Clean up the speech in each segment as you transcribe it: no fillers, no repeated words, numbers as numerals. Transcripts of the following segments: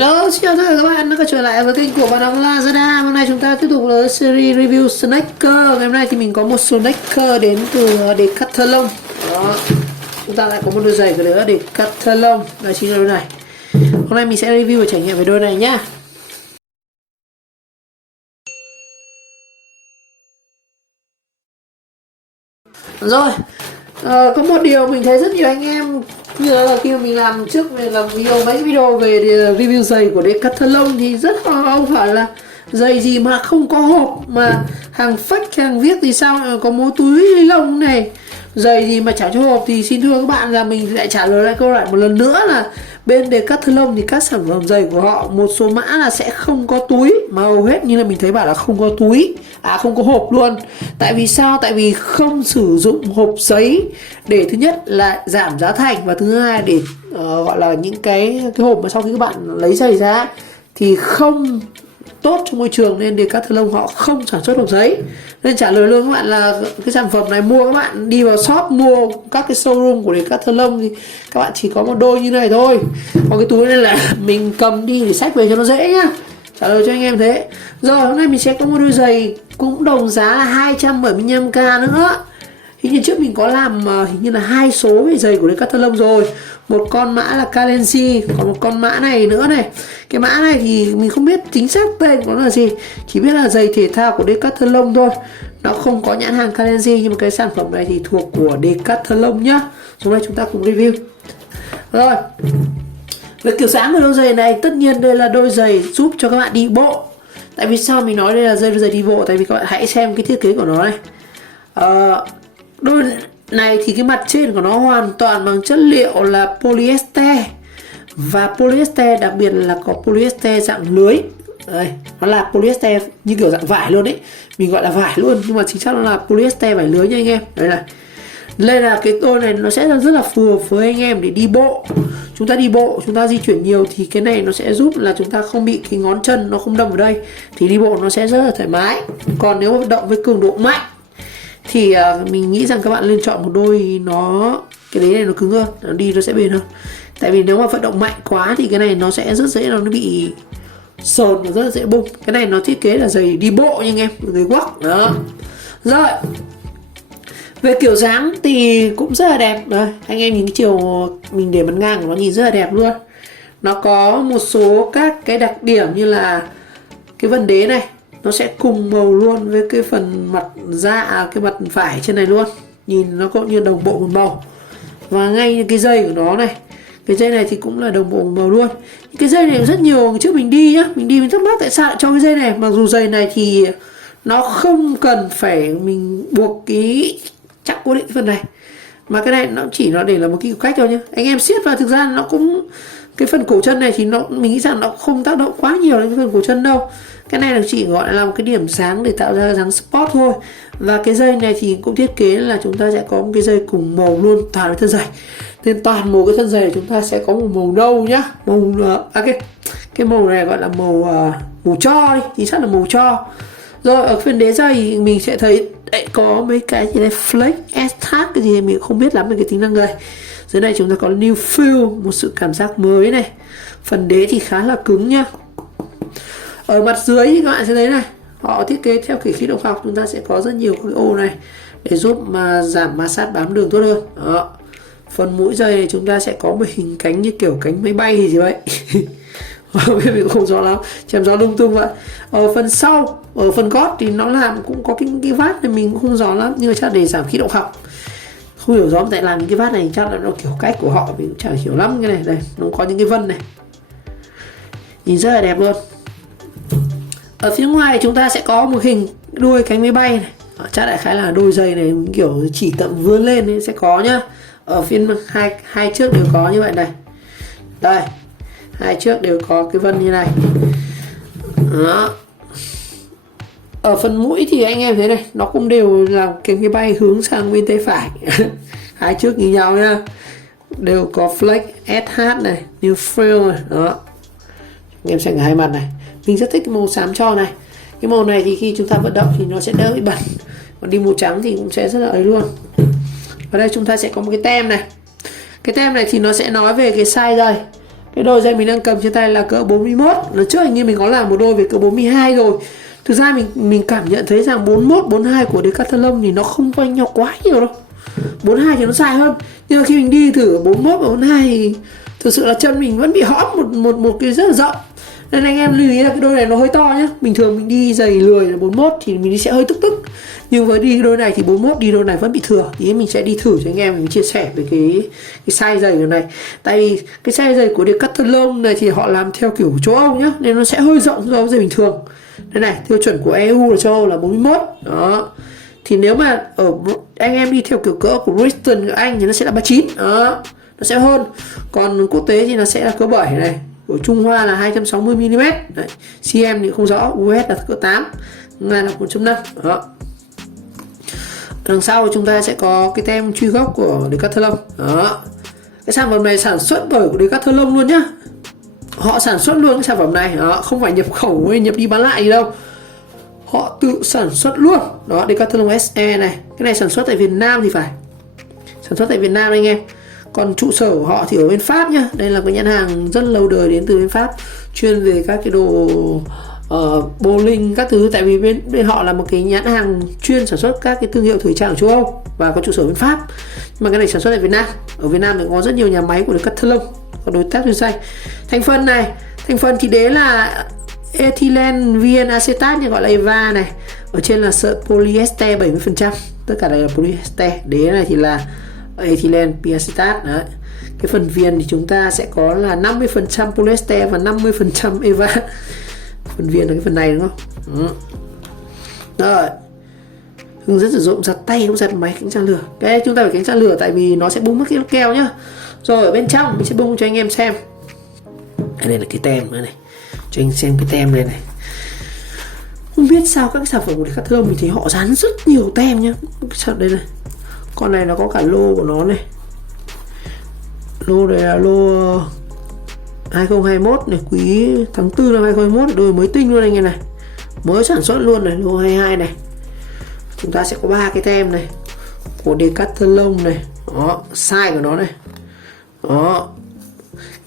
Hello, xin chào tất cả các bạn đã quay trở lại với kênh của bạn học Lazada. Hôm nay chúng ta tiếp tục là series review Snacker. Ngày hôm nay thì mình có một Snacker đến từ Decathlon. Đó. Chúng ta lại có một đôi giày của Decathlon. Đây chính là đôi này. Hôm nay mình sẽ review và trải nghiệm về đôi này nhá. Rồi, có một điều mình thấy rất nhiều anh em như là khi mà mình làm mấy video về review giày của Decathlon thì rất không phải là giày gì mà không có hộp, mà hàng fake hàng viết thì sao có mớ túi ni lông này, giày gì mà chả cho hộp. Thì xin thưa các bạn là mình lại trả lời lại câu lại một lần nữa là bên Decathlon thì các sản phẩm giày của họ một số mã là sẽ không có túi, mà hầu hết như là mình thấy bảo là không có túi, không có hộp luôn. Tại vì sao? Tại vì không sử dụng hộp giấy để thứ nhất là giảm giá thành, và thứ hai để gọi là những cái hộp mà sau khi các bạn lấy giày ra thì không tốt cho môi trường, nên Decathlon họ không sản xuất hộp giấy. Nên trả lời luôn các bạn là cái sản phẩm này mua, các bạn đi vào shop mua các cái showroom của Decathlon thì các bạn chỉ có một đôi như này thôi. Còn cái túi này là mình cầm đi để xách về cho nó dễ nhá. Trả lời cho anh em thế. Rồi hôm nay mình sẽ có một đôi giày cũng đồng giá là 275k nữa. Hình như trước mình có làm hình như là 2 số về giày của Decathlon rồi. Một con mã là Kalenji, còn một con mã này nữa này. Cái mã này thì mình không biết chính xác tên của nó là gì, chỉ biết là giày thể thao của Decathlon thôi. Nó không có nhãn hàng Kalenji, nhưng mà cái sản phẩm này thì thuộc của Decathlon nhá. Hôm nay chúng ta cùng review. Rồi, về kiểu dáng của đôi giày này, tất nhiên đây là đôi giày giúp cho các bạn đi bộ. Tại vì sao mình nói đây là đôi giày đi bộ? Tại vì các bạn hãy xem cái thiết kế của nó này. Đôi này thì cái mặt trên của nó hoàn toàn bằng chất liệu là polyester, và polyester đặc biệt là có polyester dạng lưới. Đây, nó là polyester như kiểu dạng vải luôn đấy, mình gọi là vải luôn, nhưng mà chính xác nó là polyester vải lưới nha anh em. Đây này, đây là cái đôi này nó sẽ rất là phù hợp với anh em để đi bộ. Chúng ta đi bộ, chúng ta di chuyển nhiều thì cái này nó sẽ giúp là chúng ta không bị cái ngón chân nó không đâm vào đây, thì đi bộ nó sẽ rất là thoải mái. Còn nếu vận động với cường độ mạnh thì mình nghĩ rằng các bạn nên chọn một đôi cái đấy này nó cứng hơn, nó đi nó sẽ bền hơn. Tại vì nếu mà vận động mạnh quá thì cái này nó sẽ rất dễ nó bị sờn, nó rất là dễ bung. Cái này nó thiết kế là giày đi bộ nha anh em, giày guốc đó. Rồi, về kiểu dáng thì cũng rất là đẹp. Đây, anh em nhìn cái chiều mình để mặt ngang của nó nhìn rất là đẹp luôn. Nó có một số các cái đặc điểm như là cái vân đế này nó sẽ cùng màu luôn với cái phần mặt cái mặt phải trên này luôn, nhìn nó có như đồng bộ một màu. Và ngay như cái dây của nó này, cái dây này thì cũng là đồng bộ một màu luôn. Cái dây này rất nhiều trước mình đi nhá, mình thắc mắc tại sao lại cho cái dây này, mặc dù dây này thì nó không cần phải mình buộc cái chắc cố định cái phần này, mà cái này nó chỉ để là một cái cách thôi nhá. Anh em siết vào thực ra nó cũng, cái phần cổ chân này thì mình nghĩ rằng nó không tác động quá nhiều đến cái phần cổ chân đâu. Cái này là chỉ gọi là một cái điểm sáng để tạo ra dáng sport thôi. Và cái dây này thì cũng thiết kế là chúng ta sẽ có một cái dây cùng màu luôn toàn với thân giày. Nên toàn bộ cái thân giày chúng ta sẽ có một màu nâu nhá, cái màu này gọi là màu cho đi, thì chắc là màu cho. Rồi ở phần đế giày mình sẽ thấy có mấy cái gì đây, Flex SH cái gì mình không biết lắm về cái tính năng này. Dưới này chúng ta có New Feel, một sự cảm giác mới này. Phần đế thì khá là cứng nhá. Ở mặt dưới thì các bạn sẽ thấy này, họ thiết kế theo kiểu khí động học, chúng ta sẽ có rất nhiều cái ô này để giúp mà giảm ma sát bám đường tốt hơn. Đó. Phần mũi giày này chúng ta sẽ có một hình cánh như kiểu cánh máy bay thì gì vậy. Mình cũng không rõ lắm, chém gió lung tung vậy. Ở phần sau, ở phần gót thì nó làm cũng có cái vát này mình cũng không rõ lắm, nhưng mà chắc để giảm khí động học. Không hiểu rõ tại làm cái vát này chắc là nó kiểu cách của họ, mình cũng chẳng hiểu lắm. Cái này đây, nó có những cái vân này, nhìn rất là đẹp luôn. Ở phía ngoài chúng ta sẽ có một hình đuôi cánh máy bay này. Chắc đại khái là đôi giày này kiểu chỉ tận vươn lên ấy, sẽ có nhá. Ở phía hai trước đều có như vậy này. Đây, hai trước đều có cái vân như này. Đó. Ở phần mũi thì anh em thấy này, nó cũng đều là cái máy bay hướng sang bên tay phải. Hai trước như nhau nhá. Đều có Flex SH này, New Feel này. Đó. Anh em xem cả hai mặt này. Mình rất thích cái màu xám cho này. Cái màu này thì khi chúng ta vận động thì nó sẽ đỡ bị bẩn. Còn đi màu trắng thì cũng sẽ rất là ấy luôn. Ở đây chúng ta sẽ có một cái tem này. Cái tem này thì nó sẽ nói về cái size giày. Cái đôi giày mình đang cầm trên tay là cỡ 41. Lần trước hình như mình có làm một đôi về cỡ 42 rồi. Thực ra mình cảm nhận thấy rằng 41, 42 của Decathlon thì nó không quanh nhau quá nhiều đâu. 42 thì nó dài hơn. Nhưng mà khi mình đi thử 41 và 42 thì thực sự là chân mình vẫn bị hõm một cái rất là rộng. Nên anh em lưu ý là cái đôi này nó hơi to nhá. Bình thường mình đi giày lười là 41 thì mình đi sẽ hơi tức tức. Nhưng với đi đôi này thì 41 đi đôi này vẫn bị thừa. Thì mình sẽ đi thử cho anh em, mình chia sẻ về cái size giày này. Tại vì cái size giày của Decathlon này thì họ làm theo kiểu châu Âu nhá, nên nó sẽ hơi rộng so với giày bình thường. Đây này, tiêu chuẩn của EU là châu Âu là 41. Đó. Thì nếu mà ở anh em đi theo kiểu cỡ của Bristol của Anh thì nó sẽ là 39. Đó. Nó sẽ hơn. Còn quốc tế thì nó sẽ là cỡ 7 này. Của Trung Hoa là 260mm. Đấy. CM thì không rõ, US là cỡ 8, Nga là 1.5. Đó. Đằng sau chúng ta sẽ có cái tem truy gốc của Decathlon. Đó. Cái sản phẩm này sản xuất bởi của Decathlon luôn nhá. Họ sản xuất luôn cái sản phẩm này. Đó. Không phải nhập khẩu hay nhập đi bán lại gì đâu. Họ tự sản xuất luôn. Đó, Decathlon SE này. Cái này sản xuất tại Việt Nam thì phải. Sản xuất tại Việt Nam anh em. Còn trụ sở của họ thì ở bên Pháp nhá. Đây là cái nhãn hàng rất lâu đời đến từ bên Pháp, chuyên về các cái đồ bowling các thứ. Tại vì bên họ là một cái nhãn hàng chuyên sản xuất các cái thương hiệu thời trang ở châu Âu và có trụ sở bên Pháp. Nhưng mà cái này sản xuất tại Việt Nam. Ở Việt Nam thì có rất nhiều nhà máy của Decathlon, có đối tác chuyên doanh. Thành phần này, thành phần thì đế là ethylene viên acetate, như gọi là EVA này. Ở trên là sợi polyester 70%, tất cả đây là polyester. Đế này thì là ethylene acetate. Đấy. Cái phần viền thì chúng ta sẽ có là 50% polyester và 50% EVA. Phần viền là cái phần này đúng không? Rồi. Hướng dẫn sử dụng: giặt tay không giặt máy cánh trang lửa. Cái này chúng ta phải cánh trang lửa tại vì nó sẽ bung mất cái keo nhá. Rồi ở bên trong mình sẽ bung cho anh em xem. Đây là cái tem này, cho anh xem cái tem này này. Không biết sao các cái sản phẩm của Decathlon mình thấy họ dán rất nhiều tem nhá. Sao đây này. Con này nó có cả lô của nó này. Lô này là lô 2021 này, quý tháng 4 năm 2021, đôi mới tinh luôn anh em này. Mới sản xuất luôn này, lô 22 này. Chúng ta sẽ có 3 cái tem này của Decathlon này. Đó, size của nó này. Đó.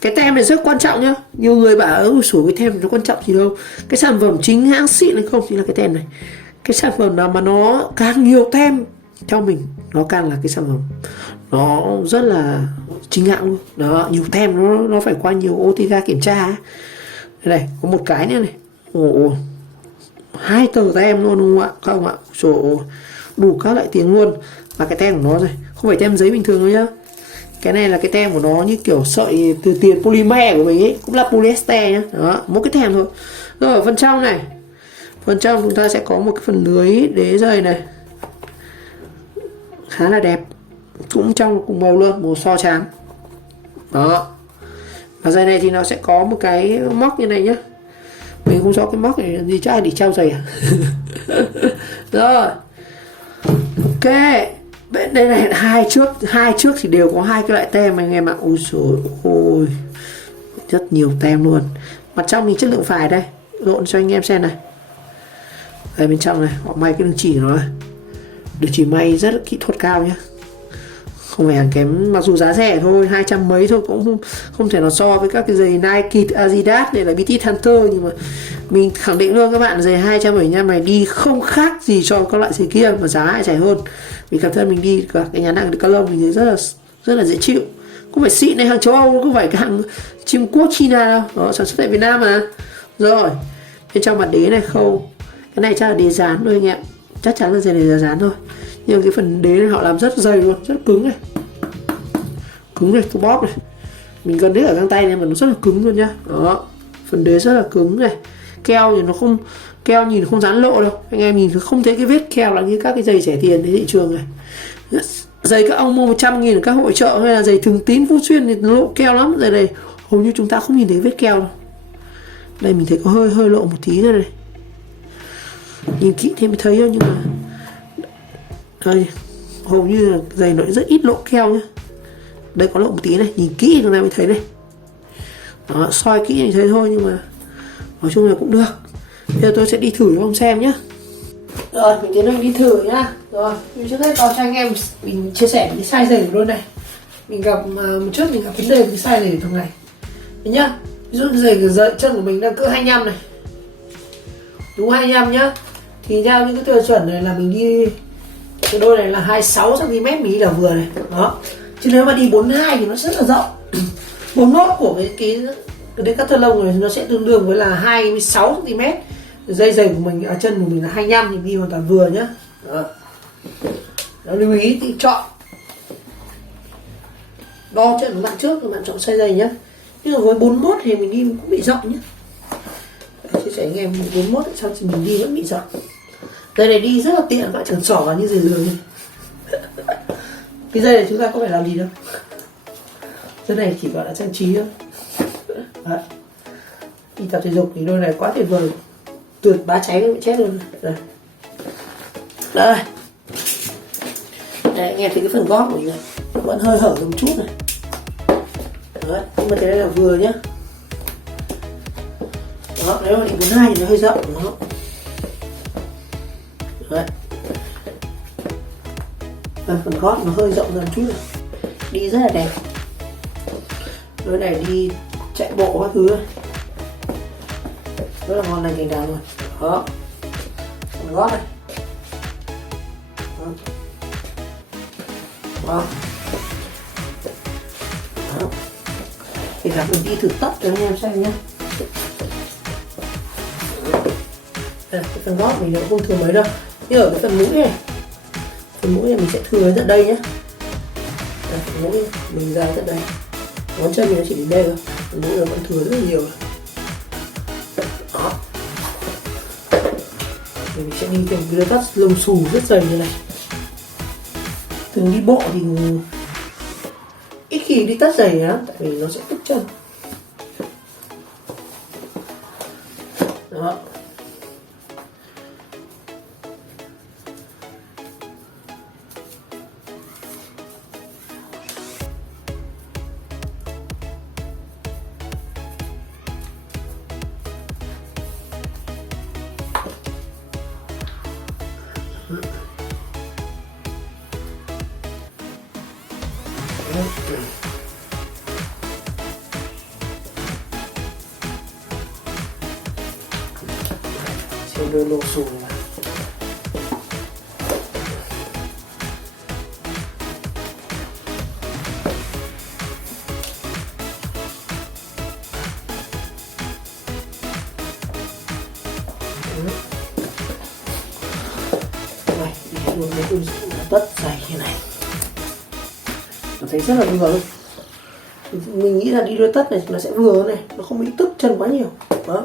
Cái tem này rất quan trọng nhá. Nhiều người bảo sổ cái tem nó quan trọng gì đâu. Cái sản phẩm chính hãng xịn hay không chính là cái tem này. Cái sản phẩm nào mà nó càng nhiều tem, theo mình nó càng là cái sản phẩm nó rất là chính hãng luôn. Đó, nhiều tem nó phải qua nhiều OTK kiểm tra. Đây này, có một cái nữa này. Ồ, 2 tờ tem luôn đúng không ạ? Không ạ, sổ đủ các loại tiếng luôn. Và cái tem của nó rồi, không phải tem giấy bình thường đâu nhá. Cái này là cái tem của nó như kiểu sợi từ tiền polymer của mình ấy, cũng là polyester nhá. Đó, một cái tem thôi. Rồi ở phần trong này, phần trong chúng ta sẽ có một cái phần lưới đế giày này, khá là đẹp, cũng trong cùng màu luôn, màu so trắng. Đó. Và giày này thì nó sẽ có một cái móc như này nhá. Mình không rõ cái móc này gì, chắc để treo giày à. Rồi. Ok. Bên đây này hai trước thì đều có 2 cái loại tem anh em ạ. Ôi trời ơi, rất nhiều tem luôn. Mặt trong thì chất lượng phải đây, lộn cho anh em xem này. Đây bên trong này họ may cái đường chỉ nó này, đường chỉ may rất là kỹ thuật cao nhá, không phải hàng kém. Mặc dù giá rẻ thôi, 200 mấy thôi, cũng không thể nào so với các cái giày Nike, Adidas này là BT Hunter. Nhưng mà mình khẳng định luôn các bạn, giày 275 này đi không khác gì cho các loại giày kia, mà giá lại rẻ hơn. Vì cảm thân mình đi cả cái nhãn hàng Decathlon mình thấy rất là dễ chịu. Không phải xịn này, hàng châu Âu, không phải cái hàng Trung Quốc, China đâu. Đó, sản xuất tại Việt Nam mà. Rồi, bên trong mặt đế này khâu, cái này chắc là đế dán thôi anh em, chắc chắn là giày này là dán thôi. Nhưng cái phần đế này họ làm rất dày luôn, rất cứng này, cứng này, tôi bóp này, mình gần đấy ở găng tay này mà nó rất là cứng luôn nhá. Đó, phần đế rất là cứng này, keo thì nó không, keo nhìn không dán lộ đâu, anh em nhìn không thấy cái vết keo là như các cái giày rẻ tiền trên thị trường này. Giày các ông mua 100.000 ở các hội chợ hay là giày Thường Tín, Phú Xuyên thì nó lộ keo lắm. Giày này hầu như chúng ta không nhìn thấy vết keo đâu. Đây mình thấy có hơi lộ một tí rồi này, nhìn kỹ thì mới thấy thôi, nhưng mà đây hầu như là giày nó rất ít lộ keo nhá. Đây có lộ một tí này, nhìn kỹ chúng ta mới thấy này. Đó, soi kỹ thì thấy thôi, nhưng mà nói chung là cũng được. Bây giờ tôi sẽ đi thử cho ông xem nhé. Rồi mình tiến hành đi thử nhá. Rồi mình trước hết cho anh em mình chia sẻ cái size giày của đôi này. Mình gặp một chút mình gặp vấn đề với cái size giày thằng này. Đấy nhá. Ví dụ giày chân của mình đang cỡ 25 này, đúng 25 nhá, thì theo những cái tiêu chuẩn này là mình đi cái đôi này là 26 cm mình đi là vừa này đó. Chứ nếu mà đi 42 thì nó rất là rộng. 41 của cái Decathlon này nó sẽ tương đương với là 26 cm. Dây giày của mình, chân của mình là 25 thì đi hoàn toàn vừa nhá. Đó. Đó, lưu ý thì chọn đo chân của bạn trước, các bạn chọn size giày nhá. Nhưng mà với 41 thì mình đi cũng bị rộng nhá. Chia sẻ anh em 41 sao thì mình đi vẫn bị rộng. Dây này đi rất là tiện, các bạn chẳng xỏ vào như dây giường này. Cái dây này chúng ta có phải làm gì đâu. Dây này chỉ gọi là trang trí thôi. Đấy. Đi tập thể dục thì đôi này quá tuyệt vời, tuyệt bá cháy cái chết luôn. Đây. Đây. Đây, anh em thấy cái phần gót của mình này vẫn hơi hở một chút này. Đấy, nhưng mà cái này là vừa nhá. Đó, nếu mà định 42 thì nó hơi rộng đó. Đấy. Đây, phần gót nó hơi rộng ra một chút này. Đi rất là đẹp. Đôi này đi chạy bộ các thứ này. Rất là ngon lành cành đào luôn. Đó. Phần gót này. Đó. Đó. Đó. Thì cả mình đi thử tất cho anh em xem nhé. Đây, cái phần gót mình cũng không thừa mấy đâu. Nhưng ở cái phần mũi này, phần mũi này mình sẽ thừa tận đây nhé. Đây, phần mũi mình ra tận đây. Ngón chân mình nó chỉ đến đây thôi. Phần mũi nó vẫn thừa rất là nhiều. Đó. Thì mình sẽ đi theo cái tất lông xù rất dày như này. Thường đi bộ thì ít khi đi tất giày á, tại vì nó sẽ tức chân. Đó. Sẽ đưa lông xù vào. Đây, đi luôn cái tất dày như này. Nó thấy rất là vừa luôn. Mình nghĩ là đi đôi tất này nó sẽ vừa này, nó không bị tức chân quá nhiều. Đó.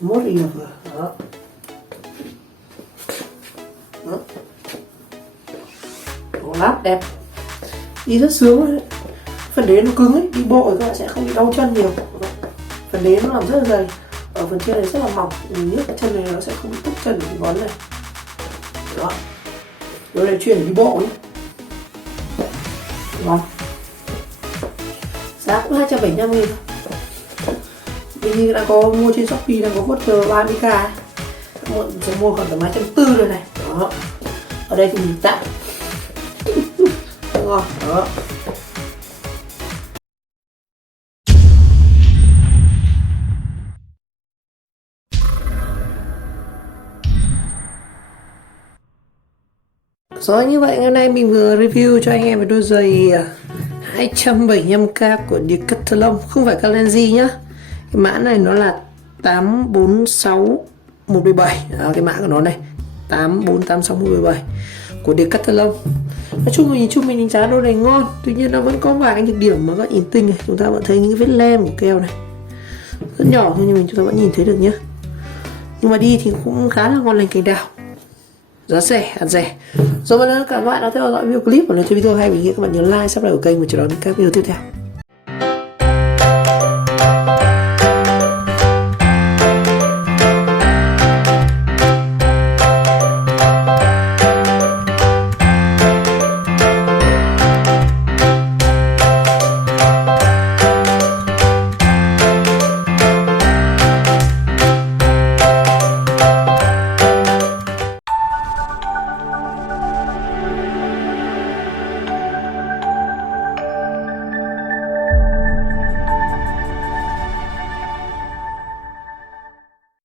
Mốt đi là vừa. Đó. Đó. Ổ lát đẹp. Đi rất sướng đấy. Phần đế nó cứng ấy, đi bộ thì các bạn sẽ không bị đau chân nhiều. Đó. Phần đế nó làm rất là dày. Ở phần trên này rất là mỏng, mình nhấc cái chân này nó sẽ không bị tức chân của cái ngón này. Đó. Đôi này chuyên để đi bộ nhé. Đó. Giá cũng 275.000. Mình đã có mua trên Shopee, đang có voucher 30k ấy. Mọi sẽ mua khoảng tầm 240 rồi này. Đó. Ở đây thì mình tặng. Ngon. Đó. Rồi, như vậy ngày hôm nay mình vừa review cho anh em về đôi giày 275k của Decathlon, không phải Kalenji nhá. Cái mã này nó là 846117. Đó, cái mã của nó này 848617 của Decathlon. Nói chung nhìn chung mình đánh giá đôi này ngon, tuy nhiên nó vẫn có vài cái nhược điểm mà các nhìn tinh này, chúng ta vẫn thấy những cái vết lem của keo này rất nhỏ thôi, nhưng chúng ta vẫn nhìn thấy được nhá. Nhưng mà đi thì cũng khá là ngon lành cành đào, giá rẻ, ăn rẻ. Rồi, cảm ơn các bạn đã theo dõi video clip. Và nếu thấy video hay, mình nghĩ các bạn nhớ like, subscribe của kênh và chờ đón các video tiếp theo.